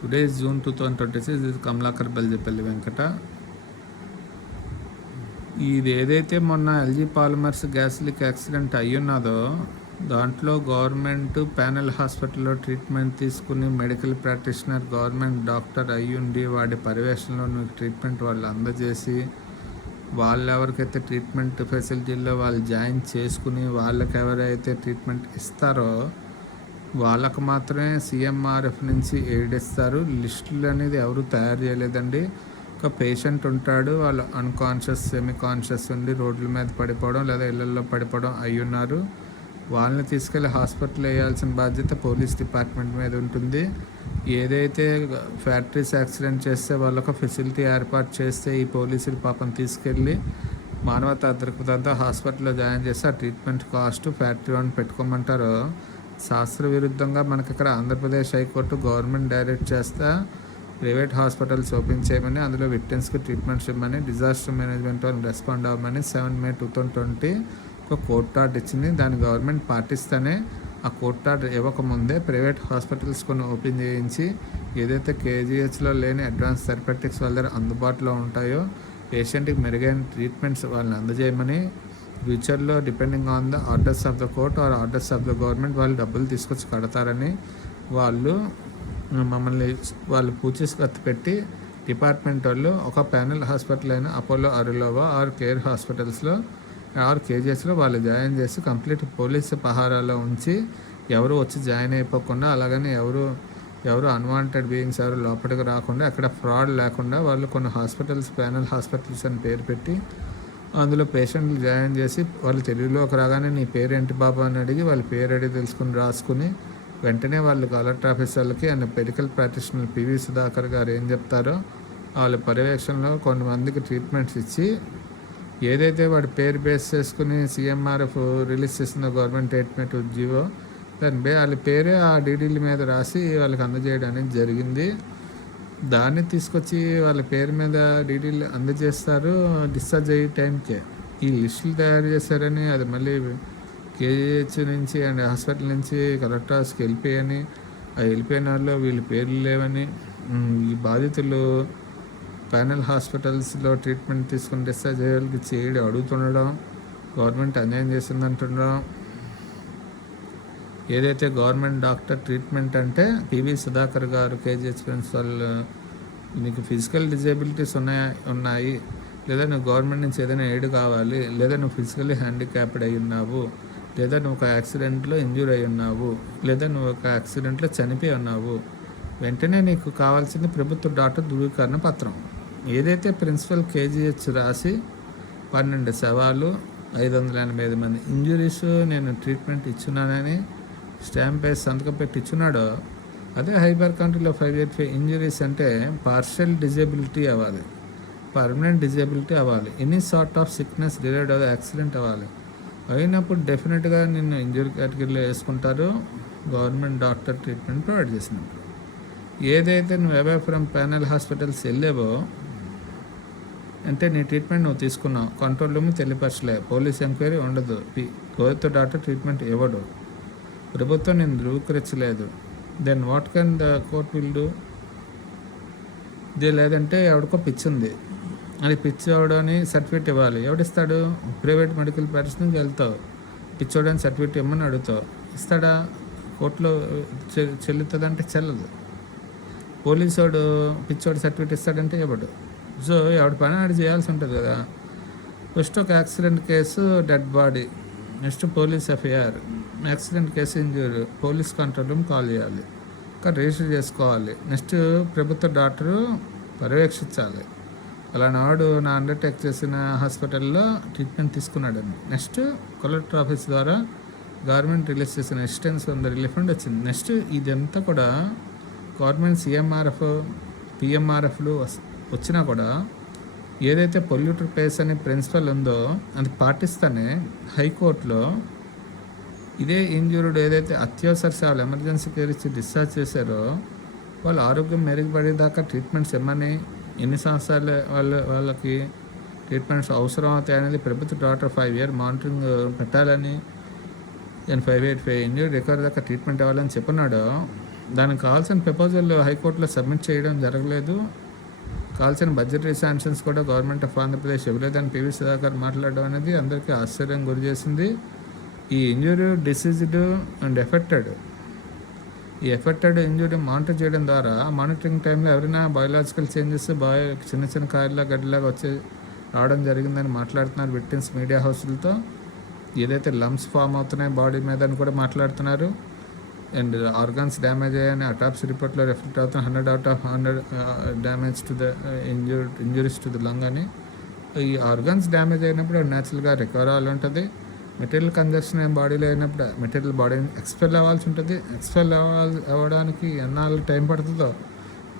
Today is June 2026. ఇది కమలాకర్ బెల్జపల్లి వెంకట. ఇది ఏదైతే మొన్న LG Polymers gas leak accident అయ్యున్నదో దాంట్లో గవర్నమెంట్ ప్యానల్ హాస్పిటల్లో ట్రీట్మెంట్ తీసుకుని మెడికల్ ప్రాక్టీషనర్ గవర్నమెంట్ డాక్టర్ అయ్యుండి వాడి పర్యవేక్షణలో ట్రీట్మెంట్ వాళ్ళు అందజేసి వాళ్ళు ఎవరికైతే ట్రీట్మెంట్ ఫెసిలిటీల్లో వాళ్ళు జాయిన్ చేసుకుని వాళ్ళకి ఎవరైతే ట్రీట్మెంట్ ఇస్తారో వాళ్ళకు మాత్రమే సీఎంఆర్ఎఫ్ నుంచి ఎయిడ్ ఇస్తారు. లిస్టులు అనేది ఎవరు తయారు చేయలేదండి. ఒక పేషెంట్ ఉంటాడు, వాళ్ళు అన్కాన్షియస్ సెమీ కాన్షియస్ ఉండి రోడ్ల మీద పడిపోవడం లేదా ఇళ్లలో పడిపోవడం అయ్యున్నారు. వాళ్ళని తీసుకెళ్ళి హాస్పిటల్ వేయాల్సిన బాధ్యత పోలీస్ డిపార్ట్మెంట్ మీద ఉంటుంది. ఏదైతే ఫ్యాక్టరీస్ యాక్సిడెంట్ చేస్తే వాళ్ళొక ఫెసిలిటీ ఏర్పాటు చేస్తే ఈ పోలీసులు పాపం తీసుకెళ్ళి మానవతా దృక్పథంతో హాస్పిటల్లో జాయిన్ చేస్తే ఆ ట్రీట్మెంట్ కాస్ట్ ఫ్యాక్టరీ వన్ పెట్టుకోమంటారు. శాస్త్ర విరుద్ధంగా మనకి ఇక్కడ ఆంధ్రప్రదేశ్ హైకోర్టు గవర్నమెంట్ డైరెక్ట్ చేస్తా ప్రైవేట్ హాస్పిటల్స్ ఓపెన్ చేయమని అందులో విక్టిమ్స్కి ట్రీట్మెంట్స్ ఇవ్వమని డిజాస్టర్ మేనేజ్మెంట్ వాళ్ళని రెస్పాండ్ అవ్వమని 7 May 2020 ఒక కోర్టు ఆర్డర్ ఇచ్చింది. దాని గవర్నమెంట్ పాటిస్తేనే ఆ కోర్టు ఆర్డర్ ఇవ్వకముందే ప్రైవేట్ హాస్పిటల్స్ కొన్ని ఓపెన్ చేయించి ఏదైతే కేజీహెచ్లో లేని అడ్వాన్స్ థెరపెటిక్స్ వాళ్ళ దగ్గర అందుబాటులో ఉంటాయో పేషెంట్కి మెరుగైన ట్రీట్మెంట్స్ వాళ్ళని అందజేయమని ఫ్యూచర్లో depending on the orders of the court or orders of the government వాళ్ళు డబ్బులు తీసుకొచ్చి కడతారని వాళ్ళు పూచికత్తు పెట్టి డిపార్ట్మెంట్ వాళ్ళు ఒక ప్యానల్ హాస్పిటల్ అయిన అపోలో అరులోవా ఆర్ కేర్ హాస్పిటల్స్లో ఆర్ కేజీఎస్లో వాళ్ళు జాయిన్ చేసి కంప్లీట్ పోలీసు పహారాలో ఉంచి ఎవరు వచ్చి జాయిన్ అయిపోకుండా అలాగని ఎవరు అన్వాంటెడ్ బీయింగ్స్ ఎవరు లోపలికి రాకుండా అక్కడ ఫ్రాడ్ లేకుండా వాళ్ళు కొన్ని హాస్పిటల్స్ ప్యానల్ హాస్పిటల్స్ అని పేరు పెట్టి అందులో పేషెంట్లు జాయిన్ చేసి వాళ్ళు తెలుగులోకి రాగానే నీ పేరేంటి బాబా అని అడిగి వాళ్ళ పేరు అడిగి తెలుసుకుని రాసుకుని వెంటనే వాళ్ళు కలెక్టర్ ఆఫీసర్లకి and medical practitioner PV Sudhakar garu ఏం చెప్తారో వాళ్ళ పర్యవేక్షణలో కొంతమందికి ట్రీట్మెంట్స్ ఇచ్చి ఏదైతే వాడి పేరు బేస్ చేసుకుని సీఎంఆర్ఎఫ్ రిలీజ్ చేసిన గవర్నమెంట్ ట్రీట్మెంట్ జీవో దాని వాళ్ళ పేరే ఆ డీడీల మీద రాసి వాళ్ళకి అందజేయడం అనేది జరిగింది. దాన్ని తీసుకొచ్చి వాళ్ళ పేరు మీద డీడీలు అందజేస్తారు డిశ్చార్జ్ అయ్యే టైంకే. ఈ లిస్టులు తయారు చేశారని అది మళ్ళీ కేజీహెచ్ నుంచి అండ్ హాస్పిటల్ నుంచి కలెక్టర్ ఆఫీస్కి వెళ్ళిపోయని ఆ వెళ్ళిపోయిన వాళ్ళు వీళ్ళ పేర్లు లేవని ఈ బాధితులు ప్యానల్ హాస్పిటల్స్లో ట్రీట్మెంట్ తీసుకుని డిశ్చార్జ్ అయ్యేవాళ్ళకి చేయడం అడుగుతుండడం గవర్నమెంట్ అన్యాయం చేస్తుందంటుండడం. ఏదైతే గవర్నమెంట్ డాక్టర్ ట్రీట్మెంట్ అంటే పివి సుధాకర్ గారు కేజీహెచ్ ప్రిన్సిపల్ నీకు ఫిజికల్ డిజేబిలిటీస్ ఉన్నాయి లేదా నువ్వు గవర్నమెంట్ నుంచి ఏదైనా ఎయిడ్ కావాలి లేదా నువ్వు ఫిజికల్లీ హ్యాండిక్యాప్డ్ అయి ఉన్నావు లేదా నువ్వు ఒక యాక్సిడెంట్లో ఇంజూర్ అయి ఉన్నావు లేదా నువ్వు ఒక యాక్సిడెంట్లో చనిపోయి ఉన్నావు వెంటనే నీకు కావాల్సింది ప్రభుత్వ డాక్టర్ ధృవీకరణ పత్రం. ఏదైతే ప్రిన్సిపల్ కేజీహెచ్ రాసి 12 శవాలు 585 మంది ఇంజురీస్ నేను ట్రీట్మెంట్ ఇచ్చున్నానని స్టాంప్ వేసి సంతకం పెట్టి ఇచ్చున్నాడో అదే హైపర్ కంట్రీలో 585 ఇంజురీస్ అంటే పార్షియల్ డిజేబిలిటీ అవ్వాలి, పర్మనెంట్ డిజేబిలిటీ అవ్వాలి, any sort of sickness related అవ్వాలి, యాక్సిడెంట్ అవ్వాలి. అయినప్పుడు డెఫినెట్గా నిన్ను ఇంజురీ కేటగిరీలో వేసుకుంటారు గవర్నమెంట్ డాక్టర్ ట్రీట్మెంట్ ప్రొవైడ్ చేసినప్పుడు. ఏదైతే నువ్వు అవే ఫ్రమ్ ప్యానల్ హాస్పిటల్స్ వెళ్ళేవో అంటే నీ ట్రీట్మెంట్ నువ్వు తీసుకున్నావు, కంట్రోల్ రూమ్ తెలియపరచలే, పోలీస్ ఎంక్వైరీ ఉండదు, ప్రభుత్వ డాక్టర్ ట్రీట్మెంట్ ఇవ్వడు, ప్రభుత్వం నేను ధృవీకరించలేదు, then what can the court will do? ఇది లేదంటే ఎవడికో పిచ్చి ఉంది అది పిచ్చి అవడని సర్టిఫికేట్ ఇవ్వాలి. ఎవడిస్తాడు? ప్రైవేట్ మెడికల్ ప్రాక్టీషనర్కి వెళ్తావు, పిచ్చోడని సర్టిఫికేట్ ఇవ్వమని అడుగుతావు, ఇస్తాడా? కోర్టులో చెల్లుతుందంటే చెల్లదు. పోలీసోడు పిచ్చోడు సర్టిఫికేట్ ఇస్తాడంటే ఇవ్వడు. సో ఎవడి పని ఆడి చేయాల్సి ఉంటుంది కదా. ఫస్ట్ ఒక accident case dead body, next police FIR, accident case injury, police control room call చేయాలి, ఇంకా రిజిస్టర్ చేసుకోవాలి, నెక్స్ట్ ప్రభుత్వ డాక్టరు పర్యవేక్షించాలి అలా నాడు నా అండర్టేక్ చేసిన హాస్పిటల్లో ట్రీట్మెంట్ తీసుకున్నాడని. నెక్స్ట్ కలెక్టర్ ఆఫీస్ ద్వారా గవర్నమెంట్ రిలీజ్ చేసిన assistance from the relief fund వచ్చింది. నెక్స్ట్ ఇదంతా కూడా గవర్నమెంట్ సీఎంఆర్ఎఫ్ పిఎంఆర్ఎఫ్లు వచ్చినా కూడా ఏదైతే పొల్యూటర్ పేస్ అని ప్రిన్సిపల్ ఉందో అది పాటిస్తానే హైకోర్టులో ఇదే ఇంజూర్డ్ ఏదైతే అత్యవసర సేవలు ఎమర్జెన్సీ కేర్ ఇచ్చి డిశ్చార్జ్ చేశారో వాళ్ళ ఆరోగ్యం మెరుగుపడేదాకా ట్రీట్మెంట్స్ ఇమ్మని ఎన్ని సంవత్సరాలు వాళ్ళకి ట్రీట్మెంట్స్ అవసరం అవుతాయి అనేది ప్రభుత్వ డాక్టర్ 5 year మానిటరింగ్ పెట్టాలని, నేను 585 ఇంజూరీ రికవరీ దాకా ట్రీట్మెంట్ అవ్వాలని చెప్పినాడు. దానికి కావాల్సిన ప్రపోజల్ హైకోర్టులో సబ్మిట్ చేయడం జరగలేదు. కావాల్సిన బడ్జెటరీ శాంక్షన్స్ కూడా గవర్నమెంట్ ఆఫ్ ఆంధ్రప్రదేశ్ ఇవ్వలేదని పివి సుధాకర్ మాట్లాడడం అనేది అందరికీ ఆశ్చర్యం గురి చేసింది. ఈ ఇంజురీ డిసీజ్డ్ అండ్ ఎఫెక్టెడ్, ఈ ఎఫెక్టెడ్ ఇంజురీ మానిటర్ చేయడం ద్వారా మానిటరింగ్ టైంలో ఎవరైనా బయోలాజికల్ చేంజెస్ చిన్న చిన్న కాయల్లా గడ్డలాగా రావడం జరిగిందని మాట్లాడుతున్నారు విక్టిమ్స్ మీడియా హౌస్లతో. ఏదైతే లమ్స్ ఫామ్ అవుతున్నాయి బాడీ మీద అని కూడా మాట్లాడుతున్నారు. అండ్ ఆర్గాన్స్ డ్యామేజ్ అయ్యాయని అటాప్సీ రిపోర్ట్లో రిఫ్లెక్ట్ అవుతుంది. 100 out of 100 damage to the injuries to the lung అని. ఈ ఆర్గాన్స్ డ్యామేజ్ అయినప్పుడు న్యాచురల్గా రికవర్ అవ్వాలి ఉంటుంది. మెటీరియల్ కన్జక్షన్ బాడీలో అయినప్పుడు మెటీరియల్ బాడీని ఎక్స్పెల్ అవ్వాల్సి ఉంటుంది. ఎక్స్పెల్ అవ్వడానికి ఎన్నాళ్ళు టైం పడుతుందో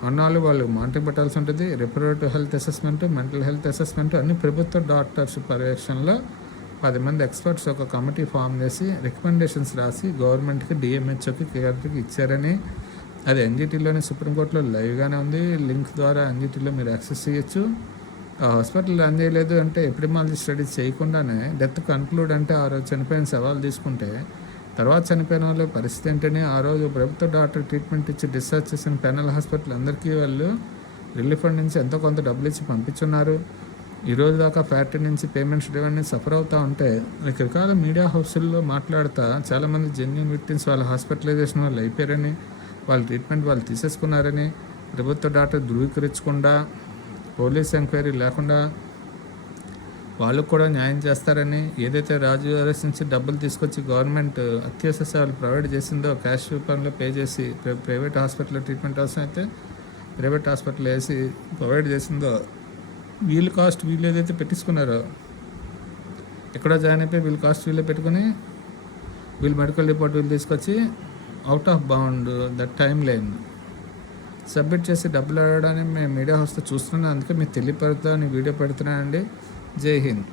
అన్నాళ్ళు వాళ్ళు మానిటరింగ్ పెట్టాల్సి ఉంటుంది. Reproductive health assessment, mental health assessment అన్ని ప్రభుత్వ డాక్టర్స్ పర్యవేక్షణలో 10 మంది ఎక్స్పర్ట్స్ ఒక కమిటీ ఫామ్ చేసి రికమెండేషన్స్ రాసి గవర్నమెంట్కి, డిఎంహెచ్ఓకి, కేఆర్పీకి ఇచ్చారని. అది ఎన్జిటీలోని సుప్రీంకోర్టులో లైవ్గానే ఉంది. లింక్ ద్వారా ఎన్జిటీలో మీరు యాక్సెస్ చేయొచ్చు. హాస్పిటల్ రన్ చేయలేదు అంటే ఎపిడెమాలజీ స్టడీస్ చేయకుండానే డెత్ కన్క్లూడ్ అంటే ఆ రోజు చనిపోయిన సవాల్ తీసుకుంటే తర్వాత చనిపోయిన వాళ్ళ పరిస్థితి ఏంటని ఆ రోజు ప్రభుత్వ డాక్టర్ ట్రీట్మెంట్ ఇచ్చి డిశ్చార్జ్ చేసిన పెనల్ హాస్పిటల్ అందరికీ వాళ్ళు రిలీఫ్ ఫండ్ నుంచి ఎంతో కొంత డబ్బులు ఇచ్చి పంపించున్నారు. ఈ రోజు దాకా ఫ్యాక్టరీ నుంచి పేమెంట్స్ ఇవన్నీ సఫర్ అవుతూ ఉంటే రకరకాల మీడియా హౌస్ల్లో మాట్లాడుతూ చాలామంది జెన్యూన్ విక్టిమ్స్ వాళ్ళ హాస్పిటలైజేషన్ వాళ్ళు అయిపోయారని, వాళ్ళ ట్రీట్మెంట్ వాళ్ళు తీసేసుకున్నారని, ప్రభుత్వ డాక్టర్ ధృవీకరించకుండా, పోలీస్ ఎంక్వైరీ లేకుండా వాళ్ళకు కూడా న్యాయం చేస్తారని, ఏదైతే రాజు అరెస్ట్ నుంచి డబ్బులు తీసుకొచ్చి గవర్నమెంట్ అత్యవసర సేవలు ప్రొవైడ్ చేసిందో క్యాష్ రూపంలో పే చేసి ప్రైవేట్ హాస్పిటల్లో ట్రీట్మెంట్ అవసరం అయితే ప్రైవేట్ హాస్పిటల్ వేసి ప్రొవైడ్ చేసిందో వీళ్ళు కాస్ట్ వీళ్ళు ఏదైతే పెట్టించుకున్నారో ఎక్కడో జాయిన్ అయిపోయి వీళ్ళు కాస్ట్ వీళ్ళే పెట్టుకుని వీళ్ళు మెడికల్ రిపోర్ట్ వీళ్ళు తీసుకొచ్చి out of bound that time line submit చేసి డబ్బులు అడగడానికి మేము మీడియా హౌస్తో చూస్తున్నాం. అందుకే మీకు తెలియపడతా వీడియో పెడుతున్నానండి. జై హింద్.